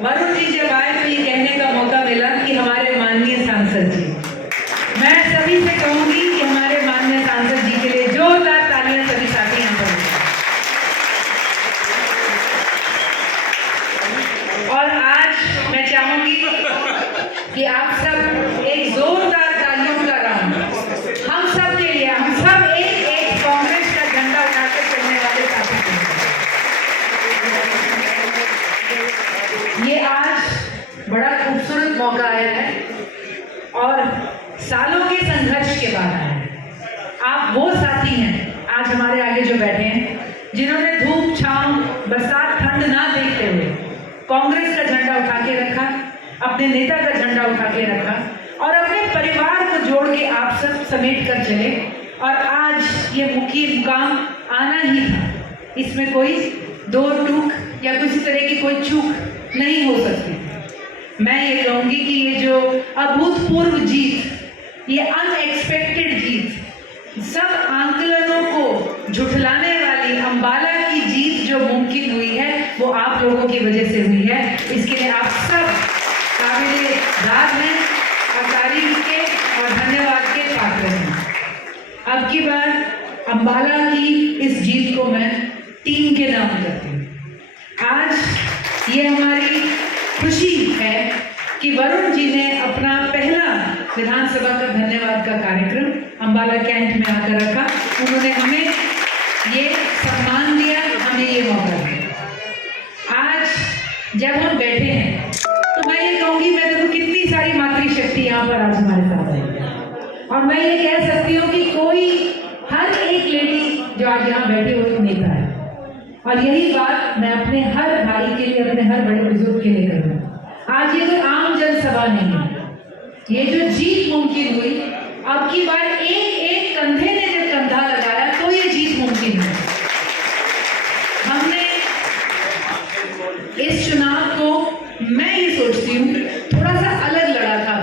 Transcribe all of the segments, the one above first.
वरुण जी जब आए तो ये कहने का मौका मिला कि हमारे माननीय सांसद जी, मैं सभी से कहूंगी कि हमारे माननीय सांसद जी के लिए जोरदार तालियां सभी साथी यहाँ पर। और आज मैं चाहूंगी कि आप सब एक जोरदार तालियों का राउंड हम सब के लिए, हम सब एक एक कांग्रेस का झंडा उठाकर चलने वाले साथी हैं। ये आज बड़ा खूबसूरत मौका आया है और सालों के संघर्ष के बाद आया है। आप वो साथी हैं आज हमारे आगे जो बैठे हैं, जिन्होंने धूप छांव बरसात ठंड ना देखते हुए कांग्रेस का झंडा उठा के रखा, अपने नेता का झंडा उठा के रखा और अपने परिवार को जोड़ के आप सब समेट कर चले। और आज ये मुकाम आना ही था, इसमें कोई दो टूक या किसी तरह की कोई चूक नहीं हो सकती। मैं ये कहूँगी कि ये जो अभूतपूर्व जीत, ये अनएक्सपेक्टेड जीत, सब आंकलनों को झुठलाने वाली अंबाला की जीत जो मुमकिन हुई है वो आप लोगों की वजह से हुई है। इसके लिए आप सब काबिल-ए-दाद हैं और तारीफ के और धन्यवाद के पात्र हैं। अब की बार अंबाला की इस जीत को मैं टीम के नाम करती हूँ। आज ये हमारी खुशी है कि वरुण जी ने अपना पहला विधानसभा का धन्यवाद का कार्यक्रम अंबाला कैंट में आकर रखा। उन्होंने हमें ये सम्मान दिया, हमें ये मौका दिया। आज जब हम बैठे हैं तो मैं ये कहूँगी, मैं देखो कितनी सारी मातृशक्ति यहाँ पर आज हमारे साथ है और मैं ये कह सकती हूँ कि कोई हर एक लेडी जो आज यहाँ बैठे हुए नेता है। और यही बात मैं अपने हर भाई के लिए, अपने हर बड़े बुजुर्ग के लिए करूँगा। आज ये कोई आम जनसभा नहीं है, ये जो जीत मुमकिन हुई, अब की बार एक एक कंधे ने जब कंधा लगाया तो ये जीत मुमकिन है। हमने इस चुनाव को, मैं ये सोचती हूँ, थोड़ा सा अलग लड़ा था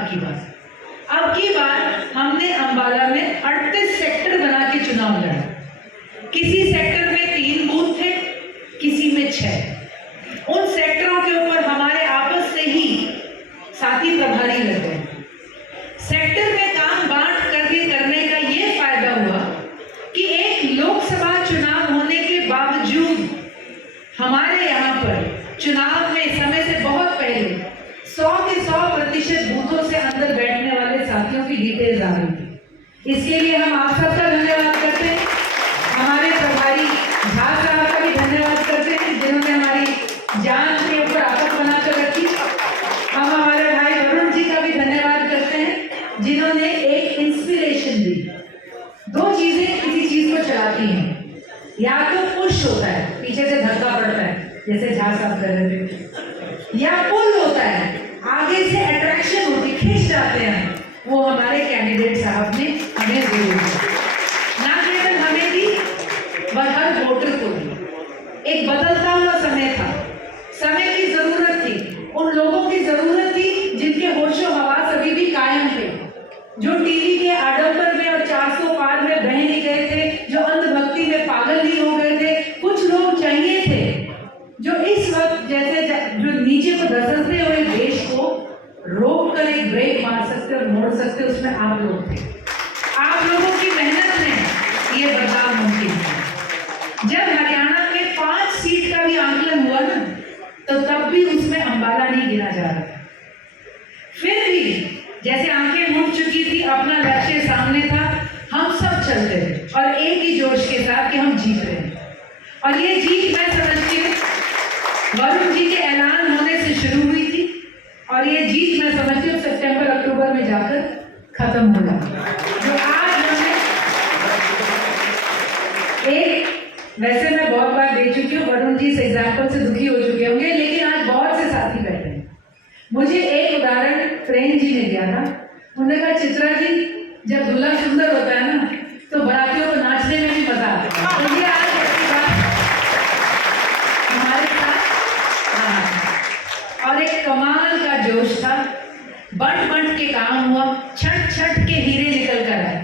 अब की बार हमने अंबाला में 38 सेक्टर बना के चुनाव लड़ा। किसी सेक्टर में 3 बूथ थे, किसी में 6। उन सेक्टरों के ऊपर हमारे आपस से ही साथी प्रभारी लग गए। सेक्टर में काम बांट करके करने का ये फायदा हुआ कि एक लोकसभा चुनाव होने के बावजूद हमारे यहाँ पर चुनाव में समय से बहुत पहले 100 के 100% बूथों से अंदर बैठने वाले साथियों की डिटेल्स आ रही थी। इसके लिए हम आप सबका धन्यवाद करते हैं। हमारे प्रभारी झा साहब का भी धन्यवाद करते हैं, जिन्होंने हमारी जान के ऊपर आफत बनाकर रखी। हम हमारे भाई वरुण जी का भी धन्यवाद करते हैं, जिन्होंने एक इंस्पिरेशन दी। 2 चीजें किसी चीज को चलाती हैं, या तो पुश होता है, पीछे से धक्का पड़ता है जैसे झा साहब कर रहे थे, या पुल होता है, आगे से अट्रैक्शन होती, खींच जाते हैं। वो हमारे कैंडिडेट साहब ने हमें जरूर ना केवल हमें दी, पर हर वोटर को दी। एक बदलता हुआ समय था, समय की जरूरत थी, उन लोगों की जरूरत थी जिनके होशो हवास अभी भी कायम थे, जो टीवी के आडंबर में और 400 पार में बह नहीं गए थे, जो अंधभक्ति में पागल नहीं हो गए थे। कुछ लोग चाहिए थे जो इस वक्त जैसे जो नीचे को धंसते हुए देश को रोक कर एक ब्रेक मार सकते और मोड़ सकते, उसमें आप लोग थे। आप लोगों की मेहनत में ये बदलाव मुमकिन है। जब हरियाणा में 5 सीट का भी आंकलन हुआ ना, तो तब भी उसमें अंबाला नहीं गिना जा रहा था। फिर भी जैसे आंखें मुड़ चुकी थी, अपना लक्ष्य सामने था, हम सब चलते थे और एक ही जोश के साथ कि हम जीत रहे हैं। और ये जीत मैं समझती हूँ वरुण जी के ऐलान होने से शुरू हुई थी और ये जीत मैं समझती हूँ सितंबर-अक्टूबर में जाकर खत्म होगा। जो आज हमने वैसे मैं बहुत बार दे चुकी हूँ, वरुण जी इस एग्जाम्पल से दुखी हो चुके होंगे, लेकिन आज बहुत से साथी बैठे हैं। मुझे एक उदाहरण प्रेम जी ने दिया था। उन्होंने कहा, चित्रा जी, जब दूल्हा सुंदर होता है ना तो बारातियों को नाचने में भी मजा आता है। तो ये आज हमारे साथ और एक कमाल का जोश था, बंट बंट के काम हुआ, छट छट के हीरे निकल कर आए।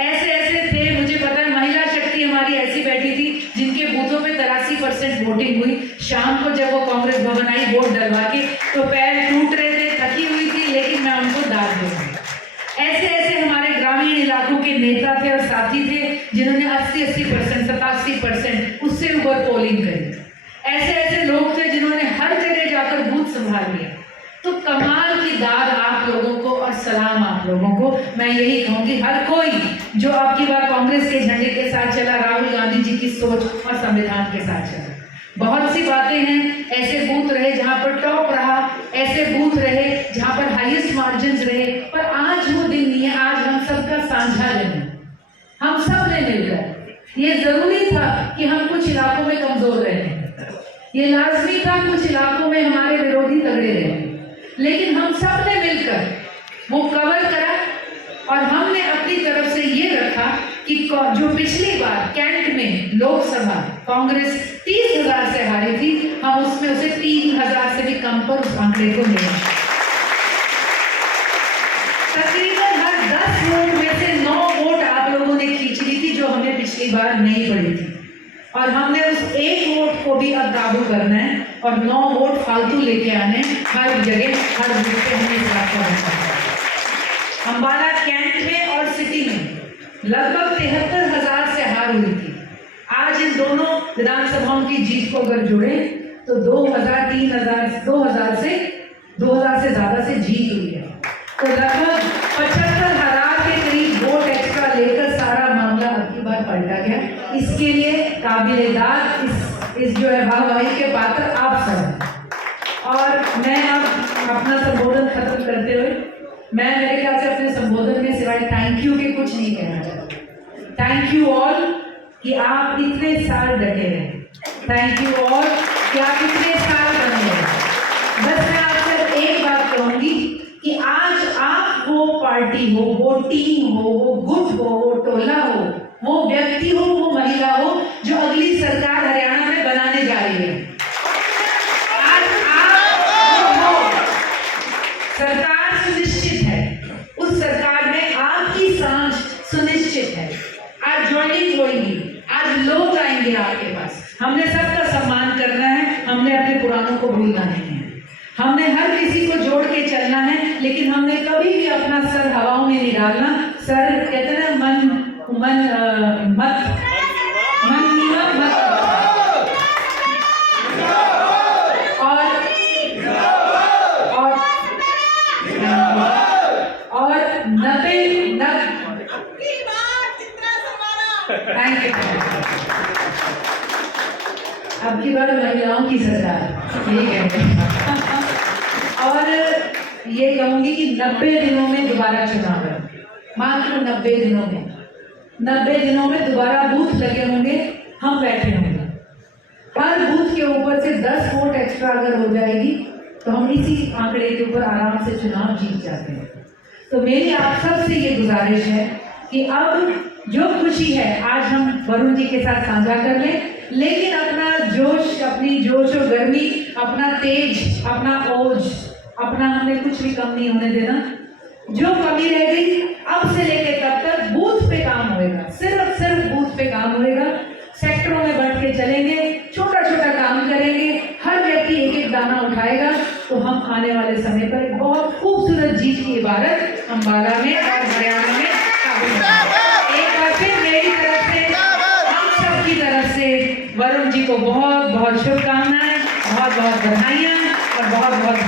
ऐसे ऐसे थे, मुझे पता है महिला शक्ति हमारी ऐसी बैठी थी जिनके बूथों पे 83% वोटिंग हुई। शाम को जब वो कांग्रेस भवन आई वोट डलवा के, तो पैर टूट रहे थे, थकी हुई थी, लेकिन मैं उनको दाद दूंगी। ऐसे ऐसे हमारे ग्रामीण इलाकों के नेता थे और साथी थे जिन्होंने 80% 87% उससे ऊपर पोलिंग करी। ऐसे ऐसे लोग थे जिन्होंने हर जगह जाकर बूथ संभाल लिया। तो कमाल की दाद आप लोगों को और सलाम आप लोगों को। मैं यही कहूँगी, हर कोई जो आपकी बार कांग्रेस के झंडे के साथ चला, राहुल गांधी जी की सोच और संविधान के साथ चला। बहुत सी बातें हैं, ऐसे बूथ रहे जहाँ पर टॉप रहा, ऐसे बूथ रहे जहाँ पर हाईएस्ट मार्जिन रहे, पर आज वो दिन नहीं है। आज हम सबका साझा दिन है, हम सब ने मिलकर। ये जरूरी था कि हम कुछ इलाकों में कमजोर रहे, ये लाजमी था कुछ इलाकों में हमारे विरोधी तगड़े रहे, लेकिन हम सब ने मिलकर वो कवर करा। और हमने अपनी तरफ से ये रखा कि जो पिछली बार कैंट में लोकसभा कांग्रेस 30,000 से हारी थी, हम उसमें उसे 3,000 से भी कम पर उस आंकड़े को ले आए। तकरीबन हर 10 वोट में से 9 वोट आप लोगों ने खींच ली थी, जो हमें पिछली बार नहीं पड़ी थी। और हमने उस एक वोट को भी अब काबू करना है और 9 वोट फालतू लेके आने हर जगह, हर बूथ पे हमें इस बात का रखना है। अंबाला कैंट में और सिटी में लगभग 73,000 से हार हुई थी। आज इन दोनों विधानसभाओं की जीत को अगर जुड़े तो 2,000 से ज्यादा से जीत हुई है। तो लगभग 75,000 के करीब वोट एक्स्ट्रा लेकर सारा मामला अब की बार पलटा गया। इसके लिए काबिलेदाद इस जो है वाहवाही के पात्र आप सब हैं। और मैं अब अपना संबोधन खत्म करते हुए, मैं मेरे ख्याल से अपने संबोधन में सिवाय थैंक यू के कुछ नहीं कहना चाहती। थैंक यू ऑल कि आप इतने साल डटे रहे, थैंक यू ऑल कि आप इतने साल बने रहे। बस मैं आपसे एक बात कहूंगी कि आज आप वो पार्टी हो, वो टीम हो, वो गुट हो, वो टोला हो, वो व्यक्ति हो, वो महिला हो जो अगली सरकार हरियाणा में बनाने जा रही है। आज आप हो, सरकार सुनिश्चित है, उस सरकार में आपकी सांझ सुनिश्चित है। आज ज्वाइनिंग होगी, आज लोग आएंगे आपके पास। हमने सबका सम्मान करना है, हमने अपने पुरानों को भूलना नहीं है, हमने हर किसी को जोड़ के चलना है, लेकिन हमने कभी भी अपना सर हवाओं में नहीं डालना। सर कहते हैं मन और 90 थैंक यू। अब की बार महिलाओं की सरकार, ठीक है। और ये कहूंगी कि 90 दिनों में दोबारा चुनाव है, मात्र 90 दिनों में। 90 दिनों में दोबारा बूथ लगे होंगे, हम बैठे होंगे। हर बूथ के ऊपर से 10 वोट एक्स्ट्रा अगर हो जाएगी तो हम इसी आंकड़े के ऊपर आराम से चुनाव जीत जाते हैं। तो मेरी आप सब से ये गुजारिश है कि अब जो खुशी है आज हम वरुण जी के साथ साझा कर लें, लेकिन अपना जोश, अपनी जोश और गर्मी, अपना तेज, अपना ओज, अपना हमने कुछ भी कम नहीं होने देना। जो कमी रह गई अब से लेके तब तक बूथ पे काम होएगा, सिर्फ बूथ पे काम होएगा। सेक्टरों में बढ़ के चलेंगे, छोटा छोटा काम करेंगे, हर व्यक्ति एक एक दाना उठाएगा, तो हम आने वाले समय पर एक बहुत खूबसूरत जीत की इबारत अंबाला में और हरियाणा में काबू करेंगे। एक बार फिर मेरी तरफ से, हम सब की तरफ से वरुण जी को बहुत बहुत शुभकामनाएं, बहुत बहुत बधाइयाँ और बहुत बहुत